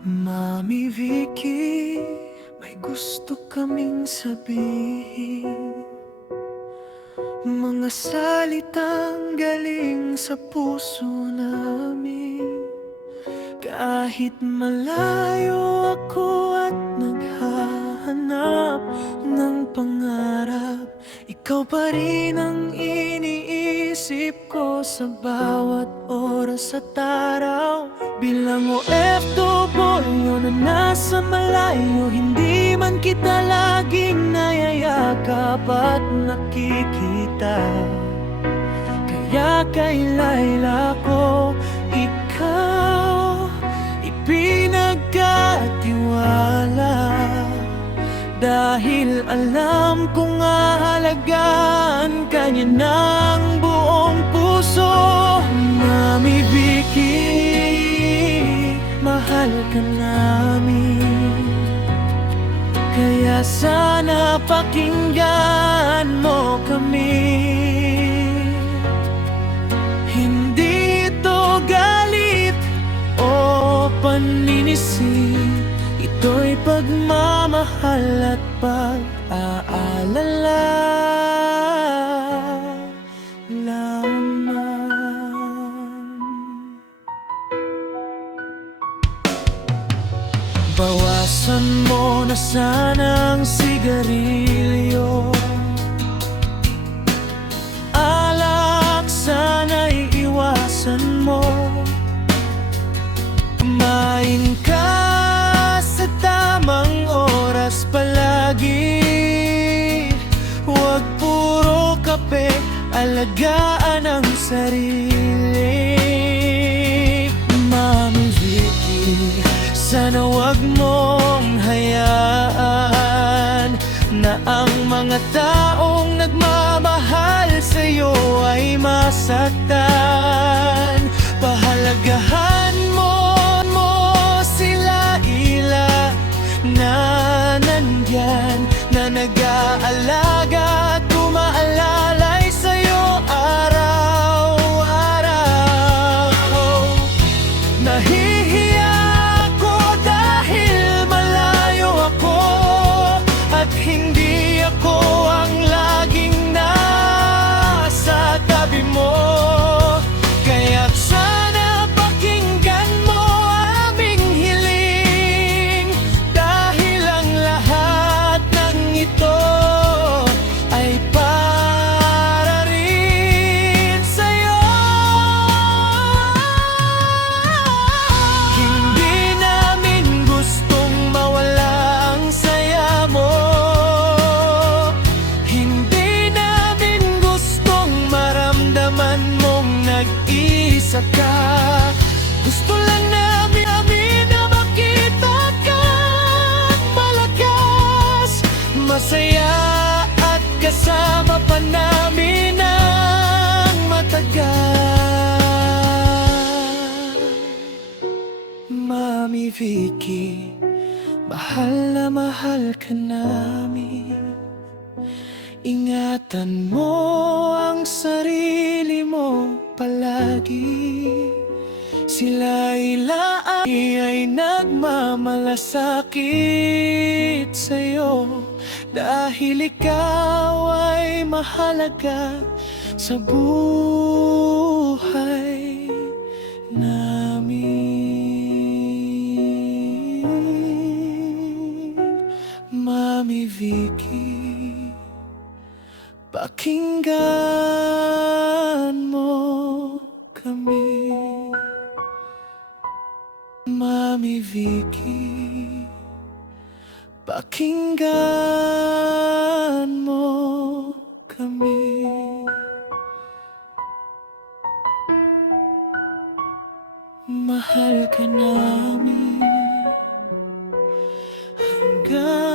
Mami Vicky, may gusto kaming sabihin, mga salitang galing sa puso namin. Kahit malayo ako at naghahanap ng pangarap, ikaw pa rin ang iniisip ko sa bawat oras at araw. Bilang OFW na nasa malayo, hindi man kita laging nayayakap at nakikita. Kaya kay Laila ko ikaw ipinagkatiwala, dahil alam kong aalagaan ka niya ng buong puso. Mami Vicky, mahal ka namin, kaya sana pakinggan mo kami. Hindi ito galit o paninisid, ito'y pagmamahal at pag-aalala lamang. Bawasan mo na sana ang sigarilyo, alak sana'y iwasan mo. Kumain ka sa tamang oras palagi, huwag puro kape, alagaan ang sarili. Mami Vicky, sana wag mong hayaan na ang mga taong nagmamahal sa'yo ay masaktan. Pahalagahan mo sila, ila na nandyan, na nag-aalaga at umaalalay sa'yo araw-araw. Nahihiya ako dahil malayo ako at hindi ako ang laging nasa tabi mo. Kaya't sana pakinggan mo aming hiling, dahil ang lahat ng ito ay para rin sa'yo. Hindi namin gustong mawala ang saya mo, hindi namin gustong maramdaman mong nag-isa ka. Gusto lang namin na makita kang malakas, masaya at kasama pa namin ng matagal. Mami Vicky, mahal na mahal ka namin, ingatan mo ang sarili mo palagi. Sila ay nagmamalasakit sa'yo, dahil ikaw ay mahalaga sa buhay namin. Mami Vicky, pakinggan mo kami. Mami Vicky, pakinggan mo kami. Mahal ka namin hanggang